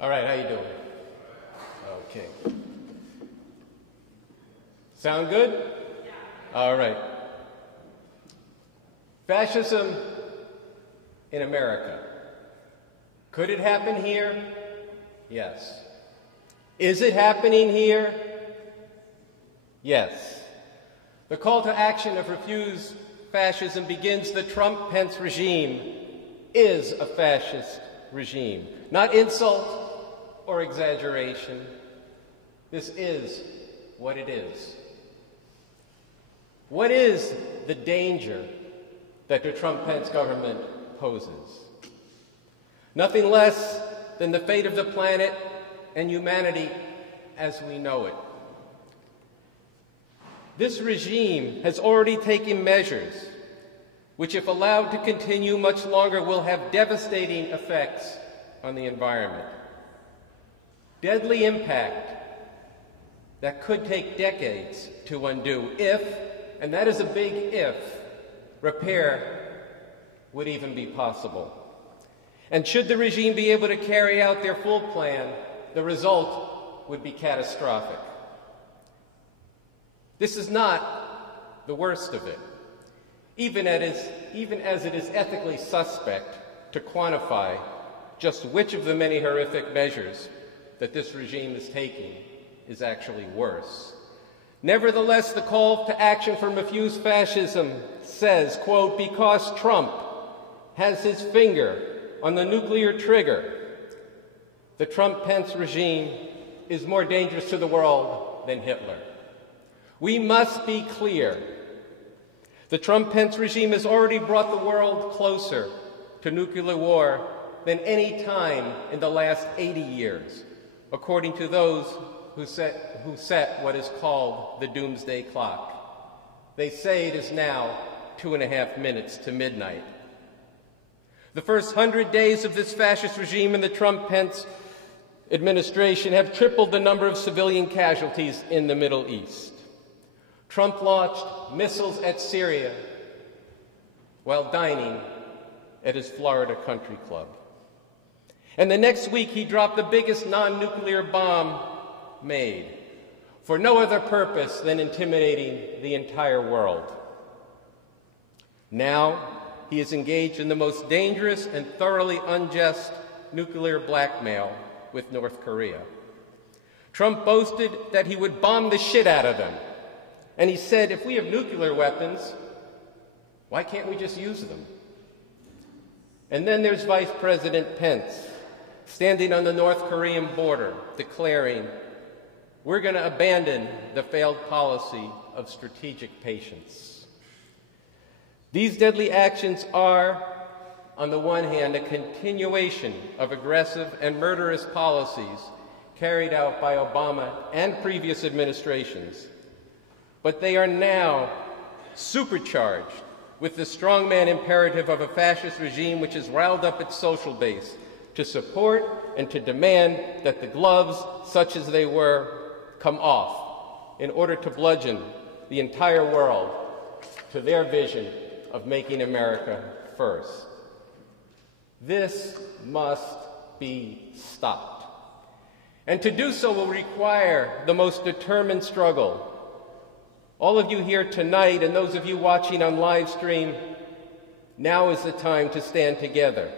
All right, how you doing? Okay. Sound good? All right. Fascism in America. Could it happen here? Yes. Is it happening here? Yes. The call to action of refuse fascism begins. The Trump-Pence regime is a fascist regime. Not insult or exaggeration. This is what it is. What is the danger that the Trump-Pence government poses? Nothing less than the fate of the planet and humanity as we know it. This regime has already taken measures which, if allowed to continue much longer, will have devastating effects on the environment. Deadly impact that could take decades to undo if, and that is a big if, repair would even be possible. And should the regime be able to carry out their full plan, the result would be catastrophic. This is not the worst of it, even as it is ethically suspect to quantify just which of the many horrific measures that this regime is taking is actually worse. Nevertheless, the call to action for refuse fascism says, quote, because Trump has his finger on the nuclear trigger, the Trump-Pence regime is more dangerous to the world than Hitler. We must be clear. The Trump-Pence regime has already brought the world closer to nuclear war than any time in the last 80 years, according to those who set what is called the doomsday clock. They say it is now 2.5 minutes to midnight. The first 100 days of this fascist regime in the Trump-Pence administration have tripled the number of civilian casualties in the Middle East. Trump launched missiles at Syria while dining at his Florida country club. And the next week, he dropped the biggest non-nuclear bomb made, for no other purpose than intimidating the entire world. Now, he is engaged in the most dangerous and thoroughly unjust nuclear blackmail with North Korea. Trump boasted that he would bomb the shit out of them. And he said, if we have nuclear weapons, why can't we just use them? And then there's Vice President Pence, standing on the North Korean border, declaring, we're going to abandon the failed policy of strategic patience. These deadly actions are, on the one hand, a continuation of aggressive and murderous policies carried out by Obama and previous administrations. But they are now supercharged with the strongman imperative of a fascist regime which has riled up its social base to support and to demand that the gloves, such as they were, come off in order to bludgeon the entire world to their vision of making America first. This must be stopped. And to do so will require the most determined struggle. All of you here tonight and those of you watching on live stream, now is the time to stand together,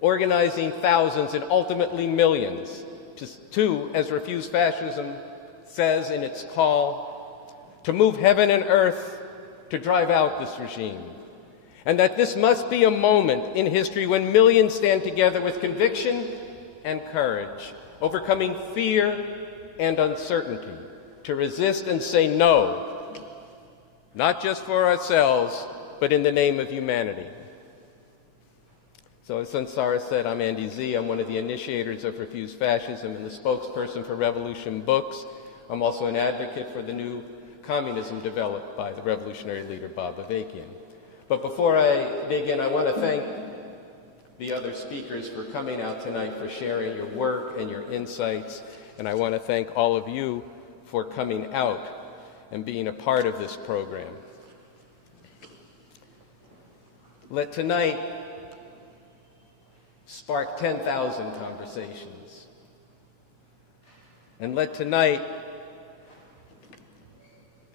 organizing thousands and ultimately millions to, as Refuse Fascism says in its call, to move heaven and earth to drive out this regime. And that this must be a moment in history when millions stand together with conviction and courage, overcoming fear and uncertainty, to resist and say no, not just for ourselves, but in the name of humanity. So as Sansara said, I'm Andy Zee. I'm one of the initiators of Refuse Fascism and the spokesperson for Revolution Books. I'm also an advocate for the new communism developed by the revolutionary leader Bob Avakian. But before I begin, I want to thank the other speakers for coming out tonight, for sharing your work and your insights. And I want to thank all of you for coming out and being a part of this program. Let tonight spark 10,000 conversations And let tonight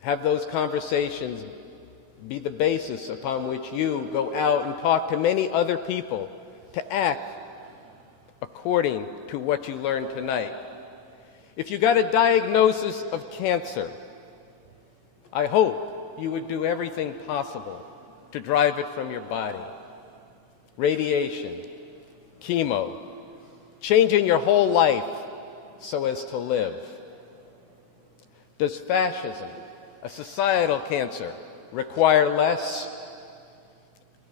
have those conversations be the basis upon which you go out and talk to many other people to act according to what you learned tonight. If you got a diagnosis of cancer, I hope you would do everything possible to drive it from your body. Radiation, chemo, changing your whole life so as to live. Does fascism, a societal cancer, require less?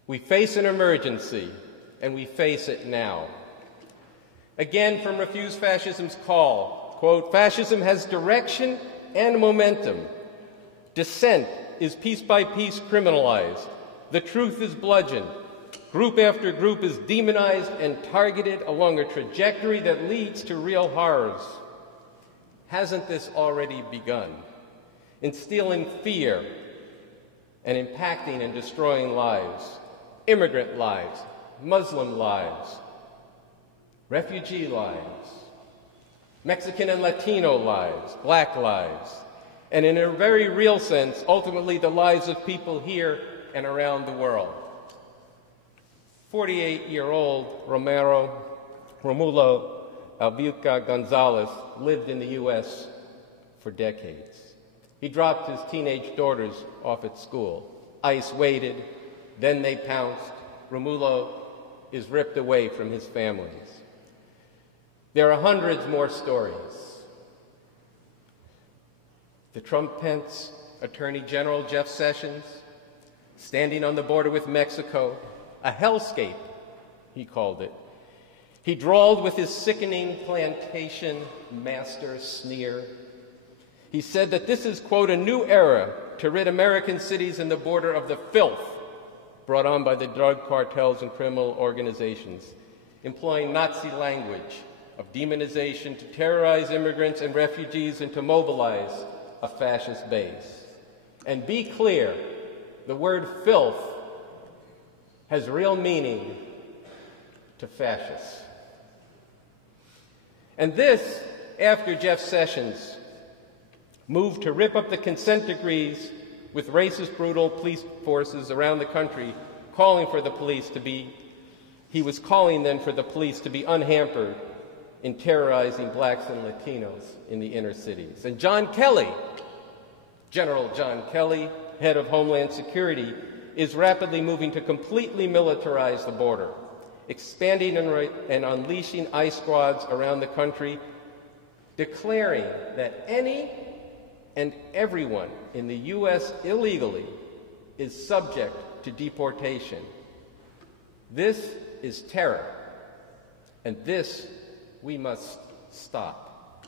We face an emergency, and we face it now. Again, from Refuse Fascism's call, quote, "Fascism has direction and momentum. Dissent is piece by piece criminalized. The truth is bludgeoned. Group after group is demonized and targeted along a trajectory that leads to real horrors." Hasn't this already begun? Instilling fear and impacting and destroying lives, immigrant lives, Muslim lives, refugee lives, Mexican and Latino lives, black lives, and in a very real sense, ultimately the lives of people here and around the world. 48-year-old Romulo Albiuca Gonzalez lived in the U.S. for decades. He dropped his teenage daughters off at school. ICE waited, then they pounced. Romulo is ripped away from his families. There are hundreds more stories. The Trump-Pence Attorney General Jeff Sessions, standing on the border with Mexico, a hellscape, he called it. He drawled with his sickening plantation master sneer. He said that this is, quote, "a new era to rid American cities and the border of the filth brought on by the drug cartels and criminal organizations, employing Nazi language of demonization to terrorize immigrants and refugees and to mobilize a fascist base." And be clear, the word filth has real meaning to fascists. And this after Jeff Sessions moved to rip up the consent decrees with racist, brutal police forces around the country, calling for the police to be, he was calling then for the police to be unhampered in terrorizing blacks and Latinos in the inner cities. And John Kelly, General John Kelly, head of Homeland Security, is rapidly moving to completely militarize the border, expanding and unleashing ICE squads around the country, declaring that any and everyone in the U.S. illegally is subject to deportation. This is terror, and this we must stop.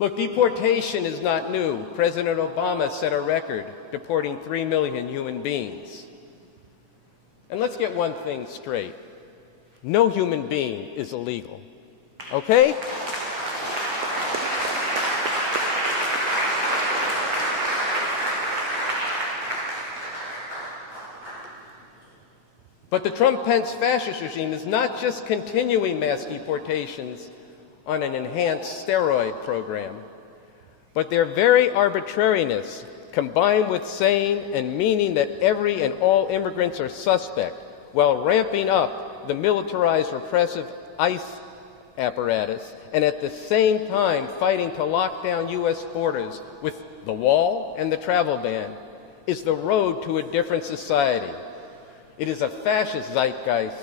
Look, deportation is not new. President Obama set a record deporting 3 million human beings. And let's get one thing straight. No human being is illegal, okay? But the Trump-Pence fascist regime is not just continuing mass deportations on an enhanced steroid program, but their very arbitrariness, combined with saying and meaning that every and all immigrants are suspect, while ramping up the militarized repressive ICE apparatus, and at the same time fighting to lock down U.S. borders with the wall and the travel ban, is the road to a different society. It is a fascist zeitgeist,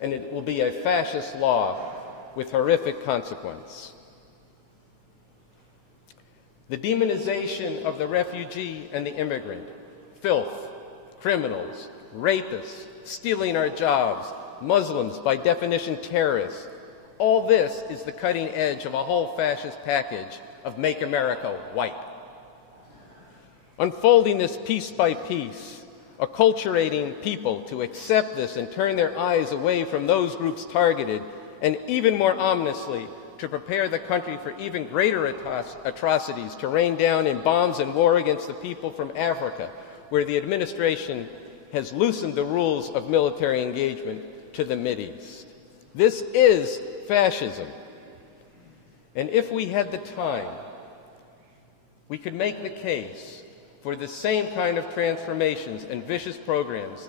and it will be a fascist law with horrific consequence. The demonization of the refugee and the immigrant, filth, criminals, rapists, stealing our jobs, Muslims, by definition terrorists, all this is the cutting edge of a whole fascist package of Make America White. Unfolding this piece by piece, acculturating people to accept this and turn their eyes away from those groups targeted, and even more ominously, to prepare the country for even greater atrocities to rain down in bombs and war against the people from Africa, where the administration has loosened the rules of military engagement, to the Mideast. This is fascism. And if we had the time, we could make the case for the same kind of transformations and vicious programs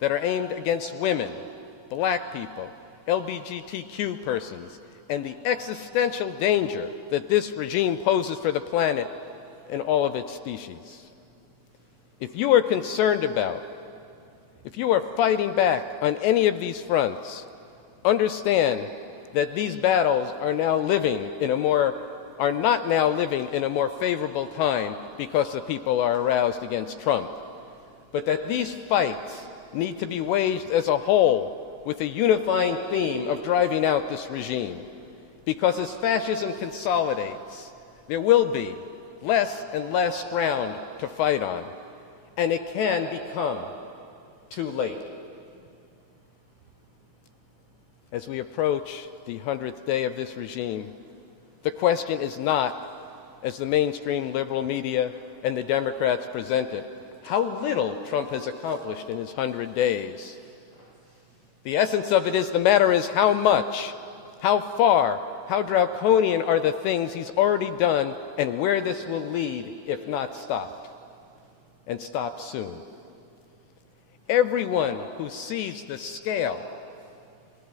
that are aimed against women, black people, LGBTQ persons, and the existential danger that this regime poses for the planet and all of its species. If you are concerned about, if you are fighting back on any of these fronts, understand that these battles are not now living in a more favorable time because the people are aroused against Trump, but that these fights need to be waged as a whole with a unifying theme of driving out this regime. Because as fascism consolidates, there will be less and less ground to fight on, and it can become too late. As we approach the 100th day of this regime, the question is not, as the mainstream liberal media and the Democrats present it, how little Trump has accomplished in his 100 days. The essence of it is the matter is how much, how far, how draconian are the things he's already done, and where this will lead if not stopped, and stopped soon. Everyone who sees the scale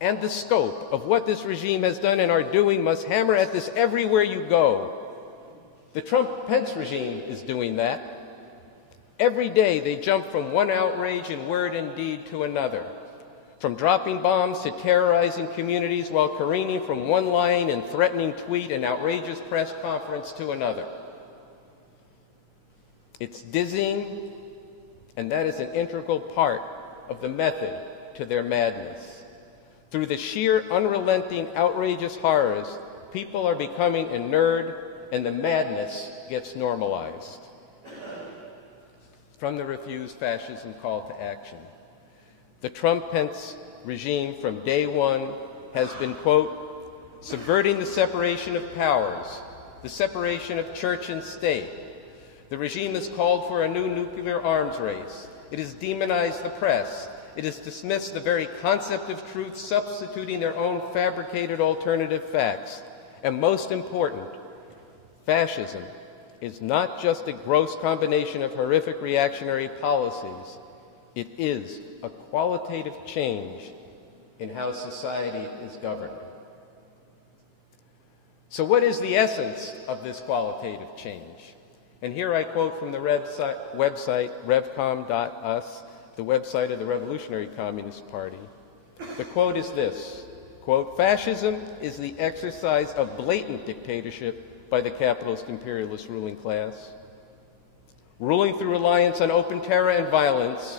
and the scope of what this regime has done and are doing must hammer at this everywhere you go. The Trump-Pence regime is doing that. Every day they jump from one outrage in word and deed to another, from dropping bombs to terrorizing communities while careening from one lying and threatening tweet and outrageous press conference to another. It's dizzying, and that is an integral part of the method to their madness. Through the sheer, unrelenting, outrageous horrors, people are becoming inured, and the madness gets normalized. From the Refuse Fascism call to action. The Trump-Pence regime from day one has been, quote, subverting the separation of powers, the separation of church and state. The regime has called for a new nuclear arms race. It has demonized the press. It has dismissed the very concept of truth, substituting their own fabricated alternative facts. And most important, fascism is not just a gross combination of horrific reactionary policies. It is a qualitative change in how society is governed. So what is the essence of this qualitative change? And here I quote from the website revcom.us, the website of the Revolutionary Communist Party. The quote is this, quote, fascism is the exercise of blatant dictatorship by the capitalist imperialist ruling class, ruling through reliance on open terror and violence,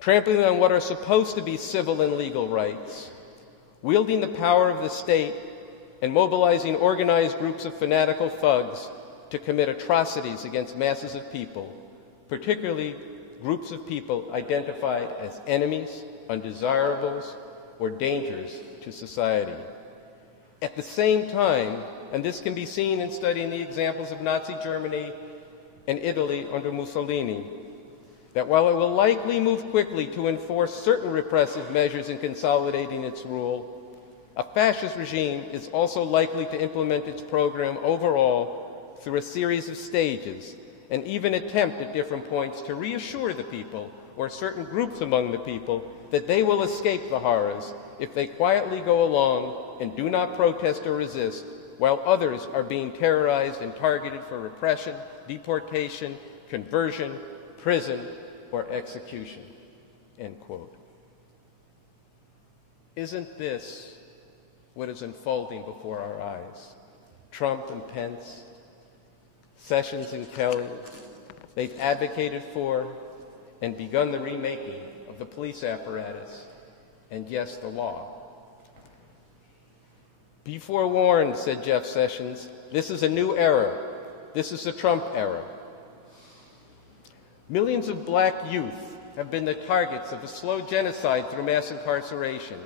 trampling on what are supposed to be civil and legal rights, wielding the power of the state, and mobilizing organized groups of fanatical thugs to commit atrocities against masses of people, particularly groups of people identified as enemies, undesirables, or dangers to society. At the same time, and this can be seen in studying the examples of Nazi Germany and Italy under Mussolini, that while it will likely move quickly to enforce certain repressive measures in consolidating its rule, a fascist regime is also likely to implement its program overall through a series of stages, and even attempt at different points to reassure the people, or certain groups among the people, that they will escape the horrors if they quietly go along and do not protest or resist, while others are being terrorized and targeted for repression, deportation, conversion, prison, or execution, end quote. Isn't this what is unfolding before our eyes? Trump and Pence, Sessions and Kelly, they've advocated for and begun the remaking of the police apparatus and, yes, the law. Be forewarned, said Jeff Sessions, this is a new era. This is the Trump era. Millions of black youth have been the targets of a slow genocide through mass incarceration.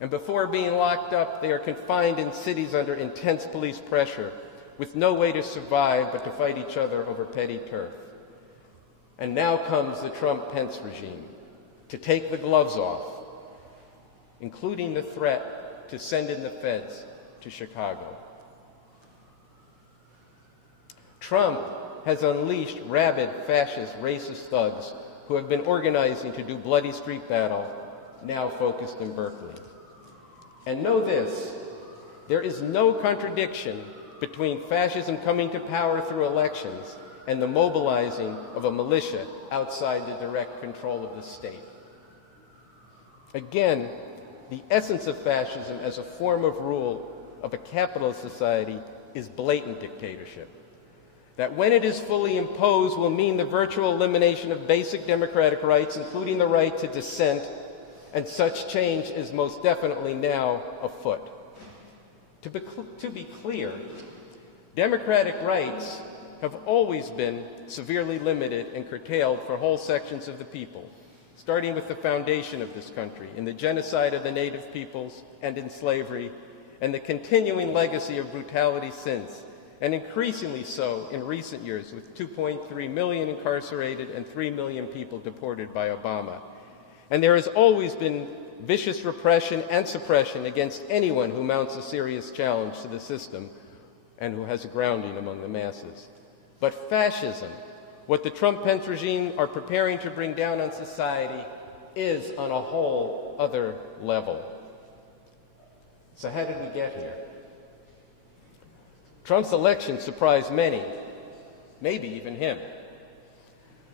And before being locked up, they are confined in cities under intense police pressure, with no way to survive but to fight each other over petty turf. And now comes the Trump-Pence regime to take the gloves off, including the threat to send in the feds to Chicago. Trump has unleashed rabid, fascist, racist thugs who have been organizing to do bloody street battle, now focused in Berkeley. And know this, there is no contradiction between fascism coming to power through elections and the mobilizing of a militia outside the direct control of the state. Again, the essence of fascism as a form of rule of a capitalist society is blatant dictatorship. That when it is fully imposed will mean the virtual elimination of basic democratic rights, including the right to dissent, and such change is most definitely now afoot. To be clear, democratic rights have always been severely limited and curtailed for whole sections of the people, starting with the foundation of this country, in the genocide of the native peoples and in slavery, and the continuing legacy of brutality since, and increasingly so in recent years with 2.3 million incarcerated and 3 million people deported by Obama. And there has always been vicious repression and suppression against anyone who mounts a serious challenge to the system and who has a grounding among the masses. But fascism, what the Trump-Pence regime are preparing to bring down on society, is on a whole other level. So how did we get here? Trump's election surprised many, maybe even him.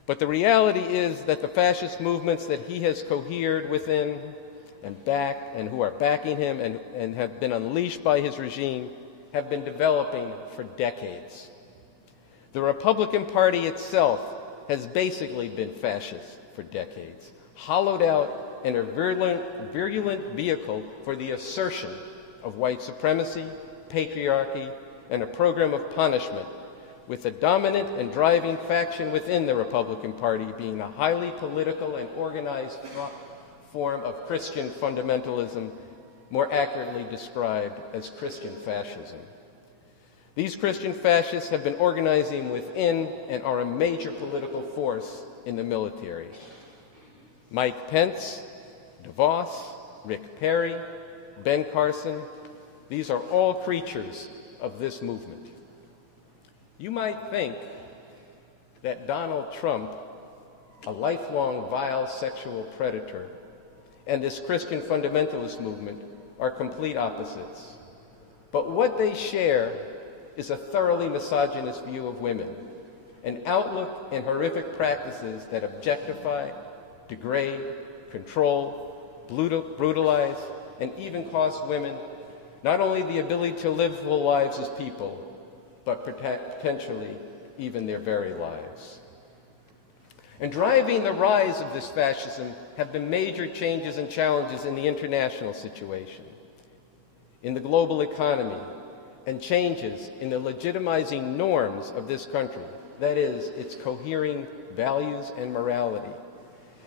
But the reality is that the fascist movements that he has cohered within and who are backing him and have been unleashed by his regime have been developing for decades. The Republican Party itself has basically been fascist for decades, hollowed out in a virulent vehicle for the assertion of white supremacy, patriarchy, and a program of punishment, with the dominant and driving faction within the Republican Party being a highly political and organized form of Christian fundamentalism, more accurately described as Christian fascism. These Christian fascists have been organizing within and are a major political force in the military. Mike Pence, DeVos, Rick Perry, Ben Carson, these are all creatures of this movement. You might think that Donald Trump, a lifelong vile sexual predator, and this Christian fundamentalist movement are complete opposites. But what they share is a thoroughly misogynist view of women, an outlook and horrific practices that objectify, degrade, control, brutalize, and even cost women not only the ability to live full lives as people, but potentially even their very lives. And driving the rise of this fascism have been major changes and challenges in the international situation, in the global economy, and changes in the legitimizing norms of this country, that is, its cohering values and morality.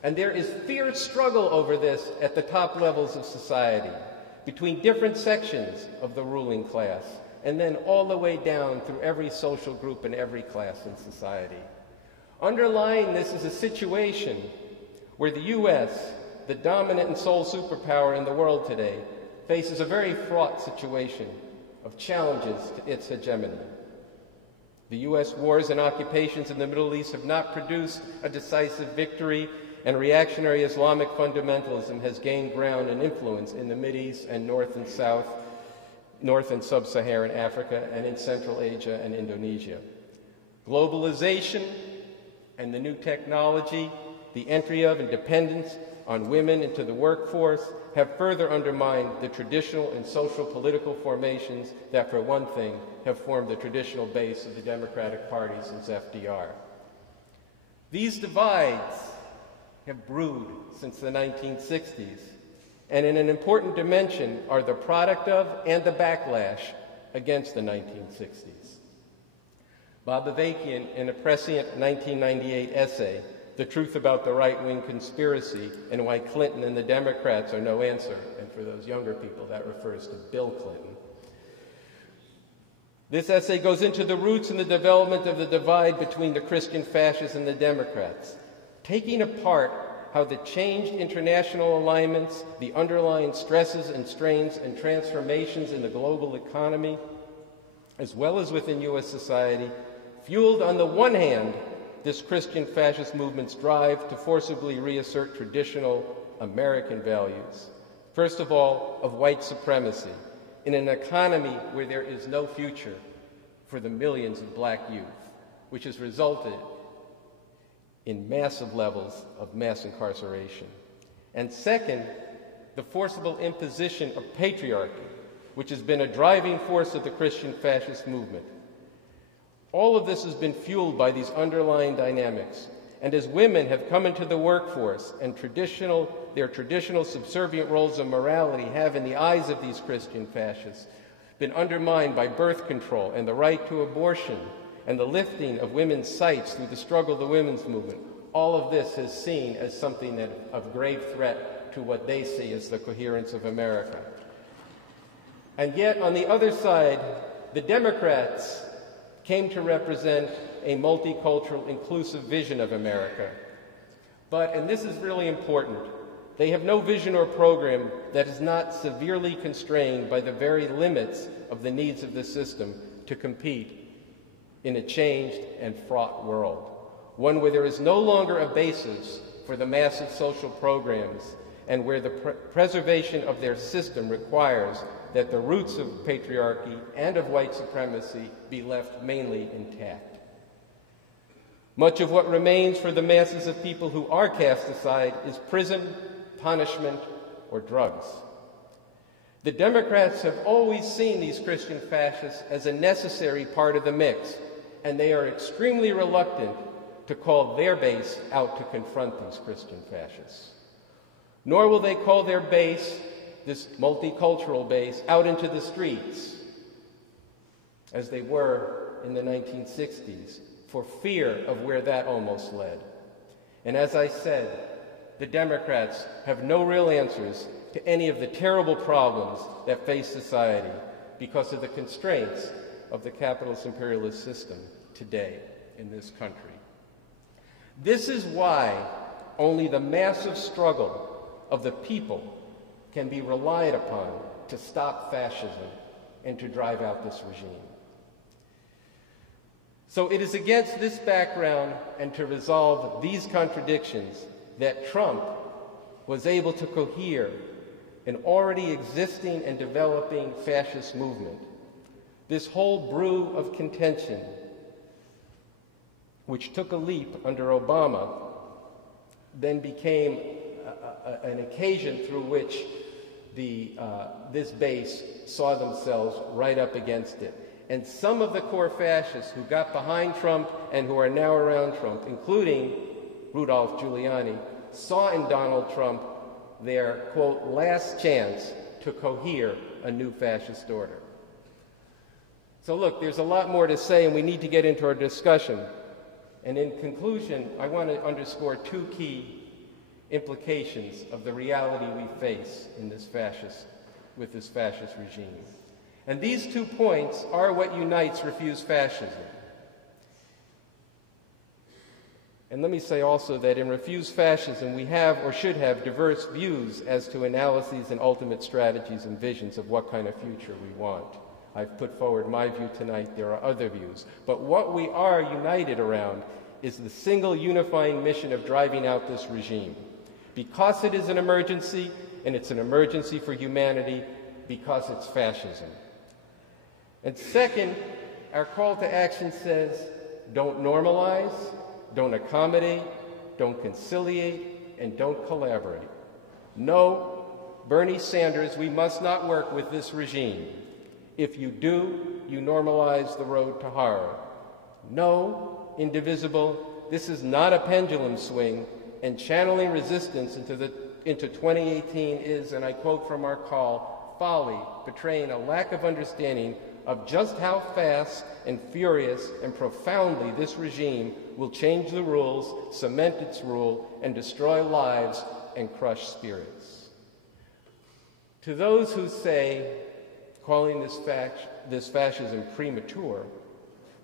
And there is fierce struggle over this at the top levels of society, between different sections of the ruling class, and then all the way down through every social group and every class in society. Underlying this is a situation where the U.S., the dominant and sole superpower in the world today, faces a very fraught situation of challenges to its hegemony. The U.S. wars and occupations in the Middle East have not produced a decisive victory, and reactionary Islamic fundamentalism has gained ground and influence in the Mideast and North and South, North and Sub-Saharan Africa, and in Central Asia and Indonesia. Globalization and the new technology, the entry of and dependence on women into the workforce have further undermined the traditional and social political formations that, for one thing, have formed the traditional base of the Democratic Party since FDR. These divides have brewed since the 1960s, and in an important dimension are the product of and the backlash against the 1960s. Bob Avakian, in a prescient 1998 essay, The Truth About the Right-Wing Conspiracy and Why Clinton and the Democrats Are No Answer, and for those younger people, that refers to Bill Clinton. This essay goes into the roots and the development of the divide between the Christian fascists and the Democrats, taking apart how the changed international alignments, the underlying stresses and strains and transformations in the global economy, as well as within U.S. society, fueled on the one hand this Christian fascist movement's drive to forcibly reassert traditional American values, first of all, of white supremacy, in an economy where there is no future for the millions of black youth, which has resulted in massive levels of mass incarceration. And second, the forcible imposition of patriarchy, which has been a driving force of the Christian fascist movement. All of this has been fueled by these underlying dynamics. And as women have come into the workforce and their traditional subservient roles of morality have, in the eyes of these Christian fascists, been undermined by birth control and the right to abortion and the lifting of women's sights through the struggle of the women's movement, all of this is seen as something of grave threat to what they see as the coherence of America. And yet, on the other side, the Democrats came to represent a multicultural, inclusive vision of America. But, and this is really important, they have no vision or program that is not severely constrained by the very limits of the needs of the system to compete in a changed and fraught world, one where there is no longer a basis for the massive social programs and where the preservation of their system requires that the roots of patriarchy and of white supremacy be left mainly intact. Much of what remains for the masses of people who are cast aside is prison, punishment, or drugs. The Democrats have always seen these Christian fascists as a necessary part of the mix, and they are extremely reluctant to call their base out to confront these Christian fascists. Nor will they call their base, this multicultural base, out into the streets, as they were in the 1960s, for fear of where that almost led. And as I said, the Democrats have no real answers to any of the terrible problems that face society because of the constraints of the capitalist imperialist system today in this country. This is why only the massive struggle of the people can be relied upon to stop fascism and to drive out this regime. So it is against this background and to resolve these contradictions that Trump was able to cohere an already existing and developing fascist movement. This whole brew of contention, which took a leap under Obama, then became an occasion through which this base saw themselves right up against it. And some of the core fascists who got behind Trump and who are now around Trump, including Rudolph Giuliani, saw in Donald Trump their, quote, last chance to cohere a new fascist order. So look, there's a lot more to say, and we need to get into our discussion. And in conclusion, I want to underscore two key implications of the reality we face in with this fascist regime. And these 2 points are what unites Refuse Fascism. And let me say also that in Refuse Fascism, we have or should have diverse views as to analyses and ultimate strategies and visions of what kind of future we want. I've put forward my view tonight. There are other views. But what we are united around is the single unifying mission of driving out this regime. Because it is an emergency, and it's an emergency for humanity, because it's fascism. And second, our call to action says, don't normalize, don't accommodate, don't conciliate, and don't collaborate. No, Bernie Sanders, we must not work with this regime. If you do, you normalize the road to horror. No, indivisible, this is not a pendulum swing, and channeling resistance into 2018 is, and I quote from our call, folly, betraying a lack of understanding of just how fast and furious and profoundly this regime will change the rules, cement its rule, and destroy lives and crush spirits. To those who say, calling this fascism premature,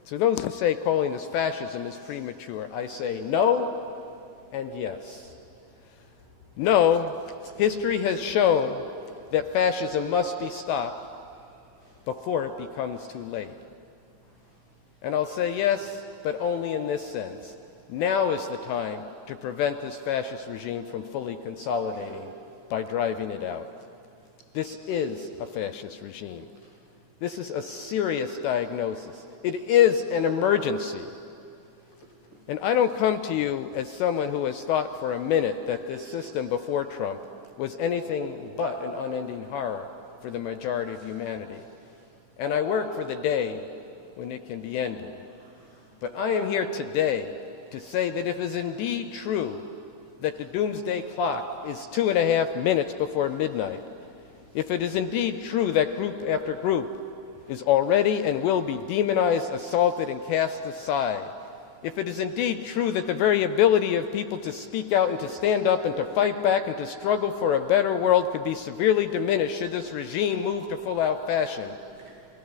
to those who say calling this fascism is premature, I say no and yes. No, history has shown that fascism must be stopped before it becomes too late. And I'll say yes, but only in this sense. Now is the time to prevent this fascist regime from fully consolidating by driving it out. This is a fascist regime. This is a serious diagnosis. It is an emergency. And I don't come to you as someone who has thought for a minute that this system before Trump was anything but an unending horror for the majority of humanity. And I work for the day when it can be ended. But I am here today to say that if it is indeed true that the doomsday clock is 2.5 minutes before midnight, if it is indeed true that group after group is already and will be demonized, assaulted, and cast aside, if it is indeed true that the very ability of people to speak out and to stand up and to fight back and to struggle for a better world could be severely diminished should this regime move to full-out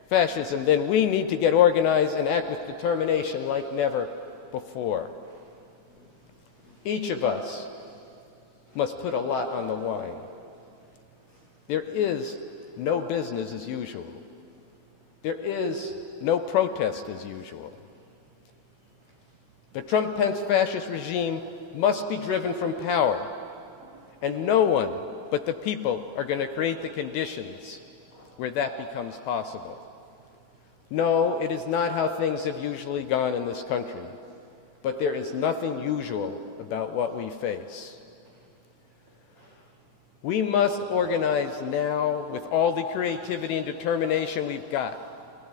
fascism, then we need to get organized and act with determination like never before. Each of us must put a lot on the line. There is no business as usual. There is no protest as usual. The Trump-Pence fascist regime must be driven from power, and no one but the people are going to create the conditions where that becomes possible. No, it is not how things have usually gone in this country, but there is nothing usual about what we face. We must organize now with all the creativity and determination we've got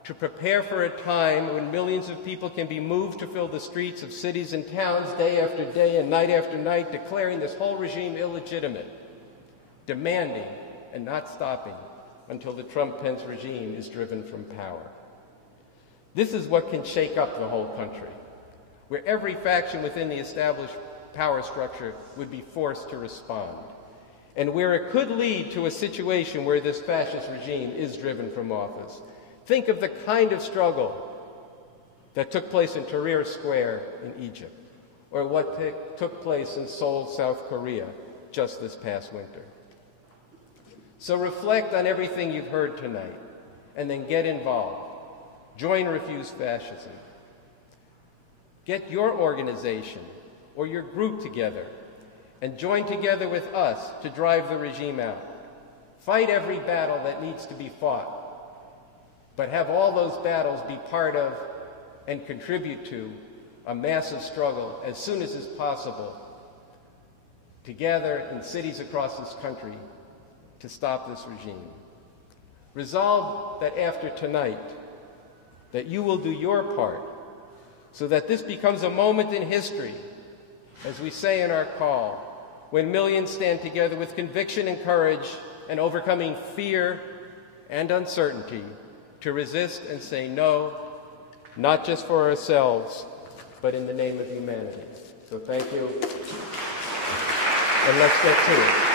to prepare for a time when millions of people can be moved to fill the streets of cities and towns day after day and night after night, declaring this whole regime illegitimate, demanding and not stopping until the Trump-Pence regime is driven from power. This is what can shake up the whole country, where every faction within the established power structure would be forced to respond, and where it could lead to a situation where this fascist regime is driven from office. Think of the kind of struggle that took place in Tahrir Square in Egypt, or what took place in Seoul, South Korea, just this past winter. So reflect on everything you've heard tonight, and then get involved. Join Refuse Fascism. Get your organization or your group together and join together with us to drive the regime out. Fight every battle that needs to be fought, but have all those battles be part of and contribute to a massive struggle as soon as is possible to gather in cities across this country to stop this regime. Resolve that after tonight, that you will do your part so that this becomes a moment in history, as we say in our call, when millions stand together with conviction and courage and overcoming fear and uncertainty to resist and say no, not just for ourselves, but in the name of humanity. So thank you, and let's get to it.